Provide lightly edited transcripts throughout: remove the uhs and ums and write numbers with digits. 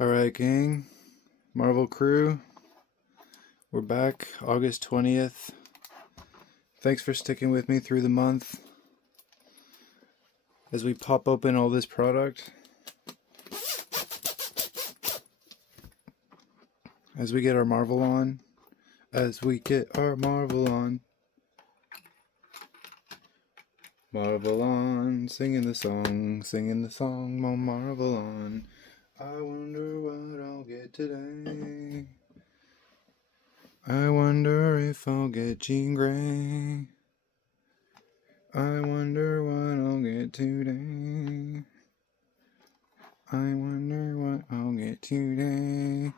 Alright, gang. Marvel crew. We're back August 20th. Thanks for sticking with me through the month as we pop open all this product. As we get our Marvel on. As we get our Marvel on. Marvel on, singing the song, Marvel on. I wonder what I'll get today. I wonder if I'll get Jean Grey. I wonder what I'll get today. I wonder what I'll get today.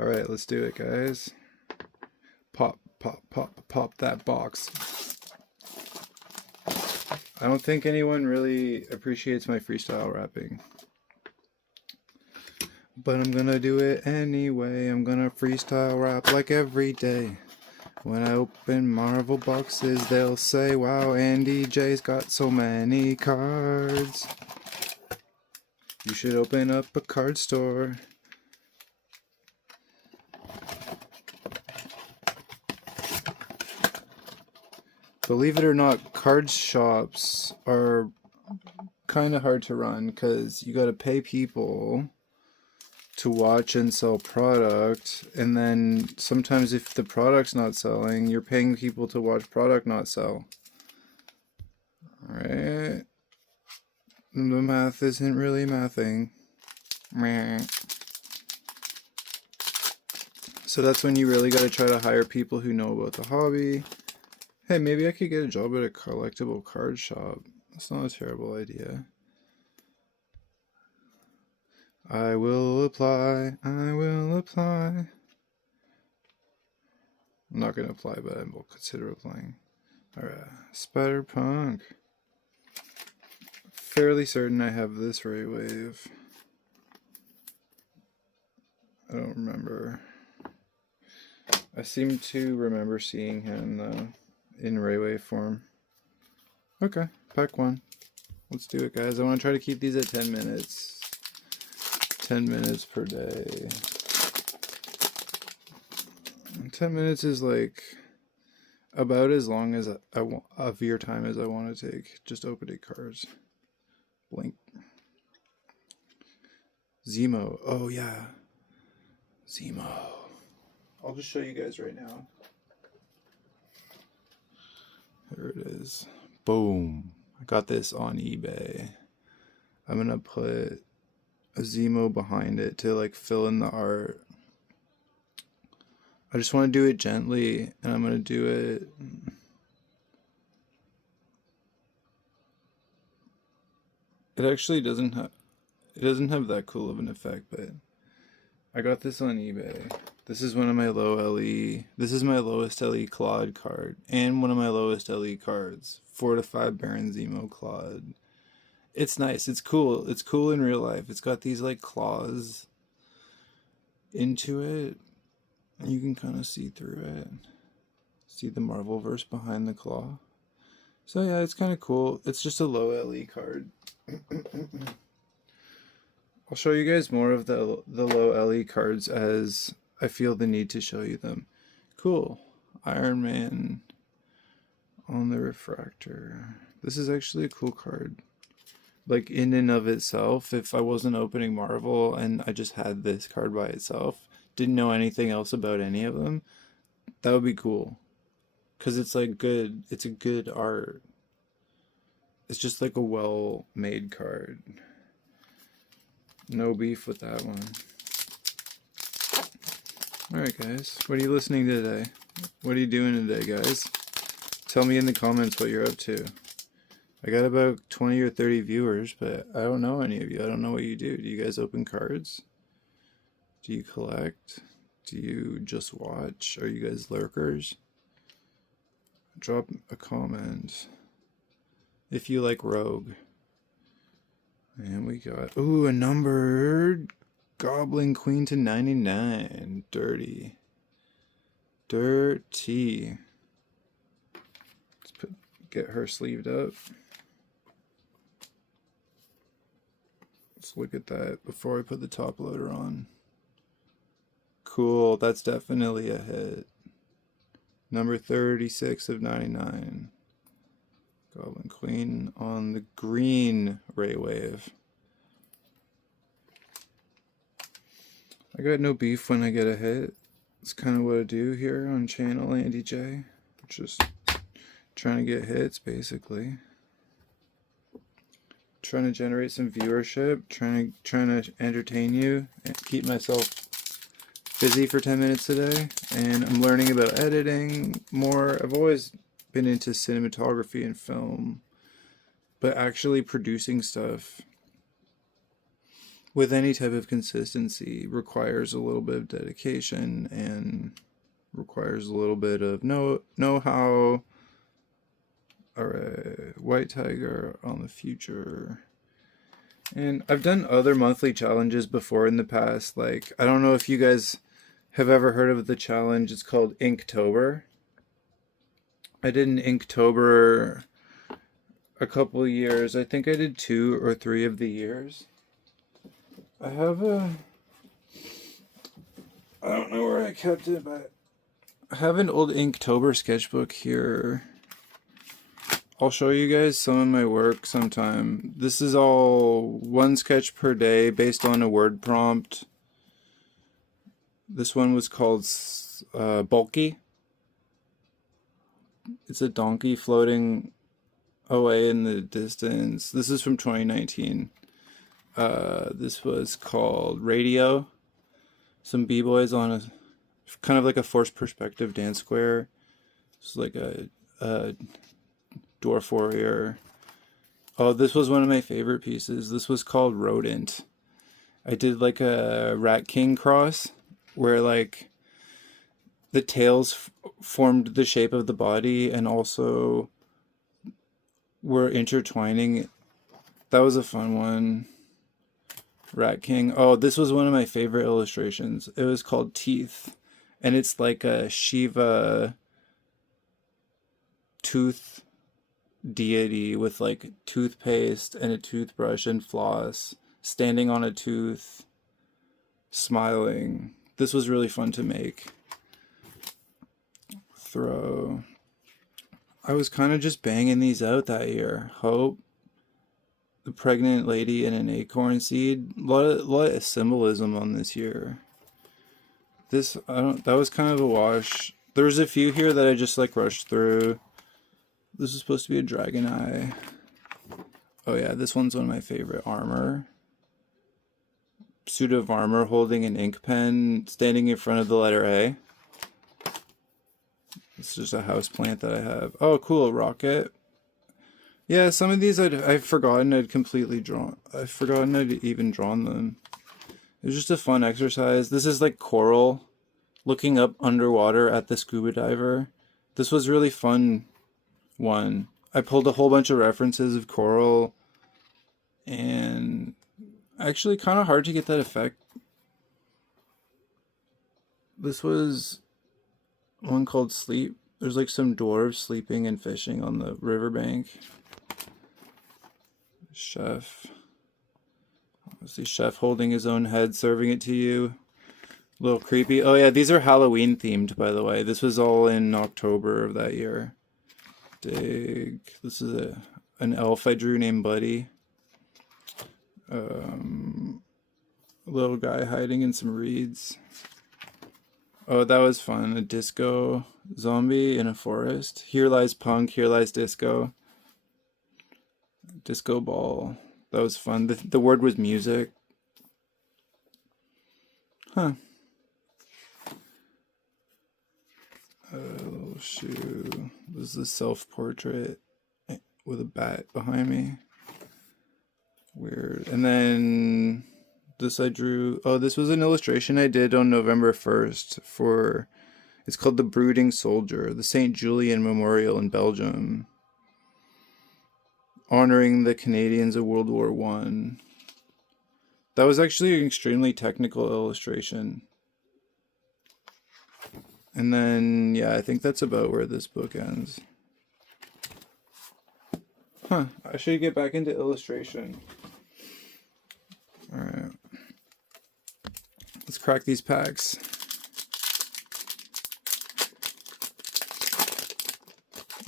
Alright, let's do it, guys. Pop, pop, pop, pop that box. I don't think anyone really appreciates my freestyle rapping. But I'm gonna do it anyway. I'm gonna freestyle rap like every day. When I open Marvel boxes, they'll say, wow, Andy J's got so many cards. You should open up a card store. Believe it or not, card shops are kind of hard to run because you gotta pay people to watch and sell product, and then sometimes if the product's not selling, you're paying people to watch product not sell. Alright, the math isn't really mathing. So that's when you really gotta try to hire people who know about the hobby. Hey, maybe I could get a job at a collectible card shop. That's not a terrible idea. I will apply, I will apply. I'm not going to apply, but I will consider applying. Alright, Spider-Punk. Fairly certain I have this Ray Wave. I don't remember. I seem to remember seeing him though, in Ray Wave form. Okay, pack one. Let's do it, guys. I want to try to keep these at 10 minutes. 10 minutes per day. 10 minutes is like about as long as I want of your time as I want to take just opening cards. Blink. Zemo. Oh yeah. Zemo. I'll just show you guys right now. There it is. Boom. I got this on eBay. I'm gonna put a Zemo behind it to like fill in the art. I just want to do it gently, and I'm gonna do it. It actually doesn't have that cool of an effect, but I got this on eBay. This is one of my low LE. This is my lowest LE Claude card, and one of my lowest LE cards. 4 to 5 Baron Zemo Claude. It's nice. It's cool. It's cool in real life. It's got these like claws into it. And you can kind of see through it. See the Marvelverse behind the claw. So yeah, it's kind of cool. It's just a low LE card. I'll show you guys more of the low LE cards as I feel the need to show you them. Cool. Iron Man on the refractor. This is actually a cool card. Like in and of itself, if I wasn't opening Marvel and I just had this card by itself, didn't know anything else about any of them, that would be cool. Because it's like good, it's a good art. It's just like a well-made card. No beef with that one. Alright guys, what are you listening to today? What are you doing today, guys? Tell me in the comments what you're up to. I got about 20 or 30 viewers, but I don't know any of you. I don't know what you do. Do you guys open cards? Do you collect? Do you just watch? Are you guys lurkers? Drop a comment if you like Rogue. And we got, ooh, a numbered Goblin Queen to 99. Dirty. Dirty. Let's get her sleeved up. Let's look at that before I put the top loader on. Cool, that's definitely a hit. Number 36 of 99. Goblin Queen on the green Ray Wave. I got no beef when I get a hit. It's kind of what I do here on channel Andy J. Just trying to get hits, basically. Trying to generate some viewership, trying to entertain you, and keep myself busy for 10 minutes a day. And I'm learning about editing more. I've always been into cinematography and film, but actually producing stuff with any type of consistency requires a little bit of dedication and requires a little bit of know-how. Alright, White Tiger on the future. And I've done other monthly challenges before in the past. Like, I don't know if you guys have ever heard of the challenge. It's called InkTober. I did an InkTober a couple of years. I think I did 2 or 3 of the years. I don't know where I kept it, but I have an old InkTober sketchbook here. I'll show you guys some of my work sometime. This is all 1 sketch per day based on a word prompt. This one was called Bulky. It's a donkey floating away in the distance. This is from 2019. This was called Radio. Some b-boys on a kind of like a forced perspective dance square. It's like a dwarf warrior. Oh, this was one of my favorite pieces. This was called Rodent. I did like a Rat King cross where like the tails formed the shape of the body and also were intertwining. That was a fun one. Rat King. Oh, this was one of my favorite illustrations. It was called Teeth, and it's like a Shiva tooth deity with like toothpaste and a toothbrush and floss, standing on a tooth, smiling. This was really fun to make. Throw. I was kind of just banging these out that year. Hope. The pregnant lady and an acorn seed. A lot of symbolism on this year. That was kind of a wash. There was a few here that I just like rushed through. This is supposed to be a dragon eye. Oh yeah, this one's one of my favorite. Armor. Suit of armor holding an ink pen, standing in front of the letter A. It's just a house plant that I have. Oh cool, a rocket. Yeah, some of these I've forgotten I'd completely drawn. I've forgotten I'd even drawn them. It was just a fun exercise. This is like coral, looking up underwater at the scuba diver. This was really fun one. I pulled a whole bunch of references of coral, and actually kind of hard to get that effect. This was one called Sleep. There's like some dwarves sleeping and fishing on the riverbank. Chef. Obviously, chef holding his own head, serving it to you. A little creepy. Oh yeah, these are Halloween themed, by the way. This was all in October of that year. Dig. This is an elf I drew named Buddy. A little guy hiding in some reeds. Oh, that was fun. A disco zombie in a forest. Here lies punk, here lies disco. Disco ball. That was fun. The word was music. Huh. Little shoe. This is a self-portrait with a bat behind me. Weird. And then this I drew. Oh, this was an illustration I did on November 1st for. It's called The Brooding Soldier, the St. Julian Memorial in Belgium, honoring the Canadians of World War I. That was actually an extremely technical illustration. And then, yeah, I think that's about where this book ends. Huh, I should get back into illustration. Alright. Let's crack these packs.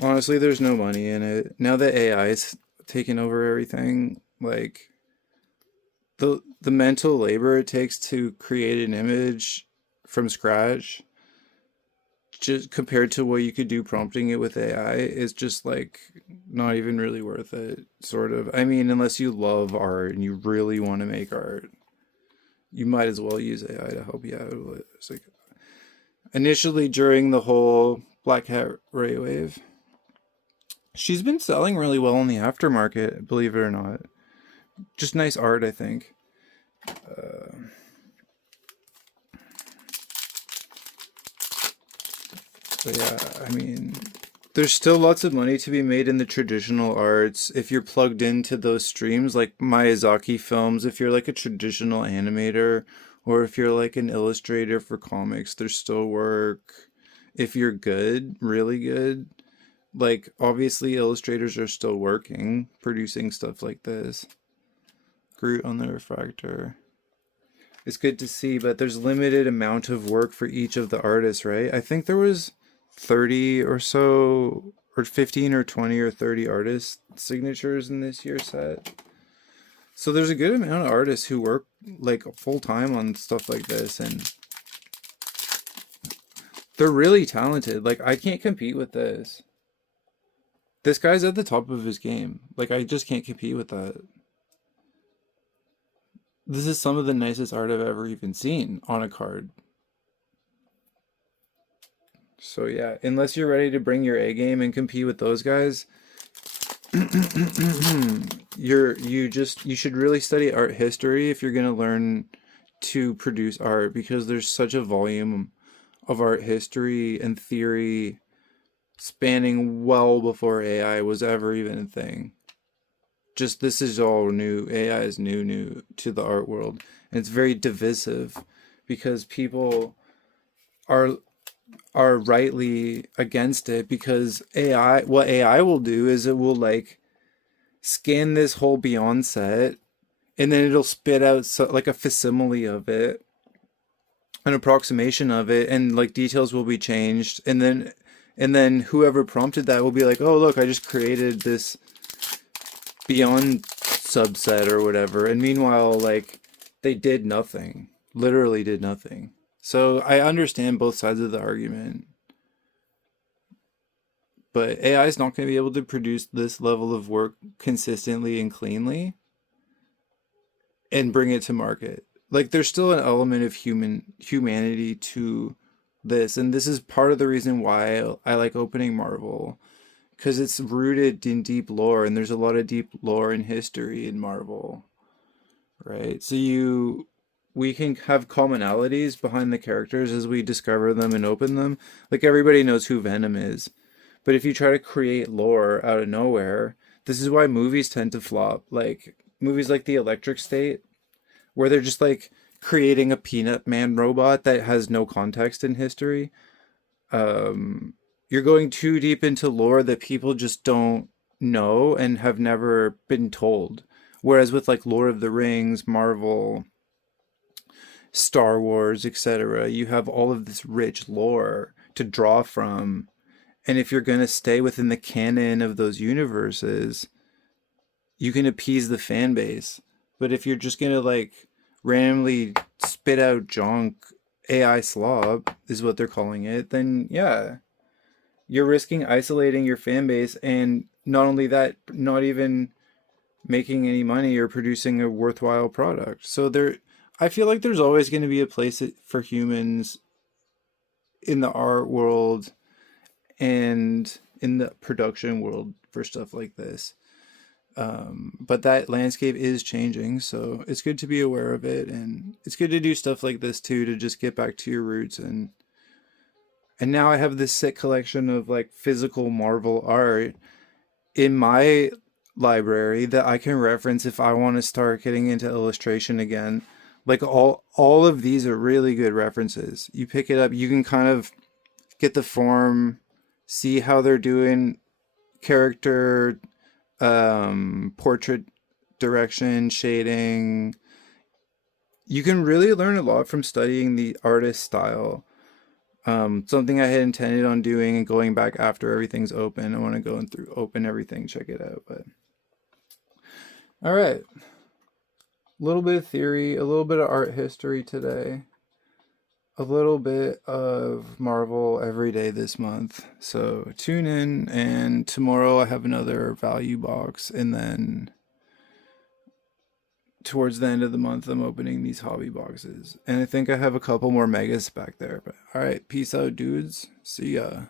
Honestly, there's no money in it. Now that AI is taking over everything, like the mental labor it takes to create an image from scratch, just compared to what you could do prompting it with AI, is just like not even really worth it, sort of. I mean, unless you love art and you really want to make art, you might as well use AI to help you out. It's like initially during the whole Black Hat Ray wave, she's been selling really well in the aftermarket, believe it or not. Just nice art, I think. But yeah, I mean, there's still lots of money to be made in the traditional arts if you're plugged into those streams like Miyazaki films. If you're like a traditional animator, or if you're like an illustrator for comics, there's still work. If you're good, really good, like obviously illustrators are still working, producing stuff like this. Groot on the refractor. It's good to see, but there's limited amount of work for each of the artists, right? I think there was 30 or so, or 15 or 20 or 30 artist signatures in this year's set. So there's a good amount of artists who work like full time on stuff like this, and they're really talented. Like I can't compete with this. This guy's at the top of his game. Like I just can't compete with that. This is some of the nicest art I've ever even seen on a card. So yeah, unless you're ready to bring your A game and compete with those guys, you should really study art history if you're gonna learn to produce art, because there's such a volume of art history and theory spanning well before AI was ever even a thing. Just this is all new. AI is new to the art world, and it's very divisive because people are rightly against it, because what AI will do is it will like scan this whole Beyond set, and then it'll spit out like a facsimile of it, an approximation of it, and like details will be changed, and then whoever prompted that will be like, oh look, I just created this Beyond subset or whatever, and meanwhile like they did nothing, literally did nothing. So I understand both sides of the argument, but AI is not going to be able to produce this level of work consistently and cleanly and bring it to market. Like there's still an element of humanity to this, and this is part of the reason why I like opening Marvel, because it's rooted in deep lore, and there's a lot of deep lore and history in Marvel, right? So we can have commonalities behind the characters as we discover them and open them. Like everybody knows who Venom is, but if you try to create lore out of nowhere, this is why movies tend to flop. Like movies like The Electric State, where they're just like creating a Peanut Man robot that has no context in history. You're going too deep into lore that people just don't know and have never been told. Whereas with like Lord of the Rings, Marvel, Star Wars, etc., you have all of this rich lore to draw from. And if you're going to stay within the canon of those universes, you can appease the fan base. But if you're just going to like randomly spit out junk, AI slob is what they're calling it, then yeah, you're risking isolating your fan base, and not only that, not even making any money or producing a worthwhile product. So I feel like there's always going to be a place for humans in the art world and in the production world for stuff like this. But that landscape is changing, so it's good to be aware of it, and it's good to do stuff like this too, to just get back to your roots. And now I have this sick collection of like physical Marvel art in my library that I can reference if I want to start getting into illustration again. Like all of these are really good references. You pick it up, you can kind of get the form, see how they're doing character, portrait direction, shading, you can really learn a lot from studying the artist style. Something I had intended on doing and going back after everything's open. I want to go and through open everything, check it out. But all right, a little bit of theory, a little bit of art history today, a little bit of Marvel every day this month. So tune in, and tomorrow I have another value box, and then towards the end of the month I'm opening these hobby boxes. And I think I have a couple more megas back there. But all right, peace out, dudes. See ya.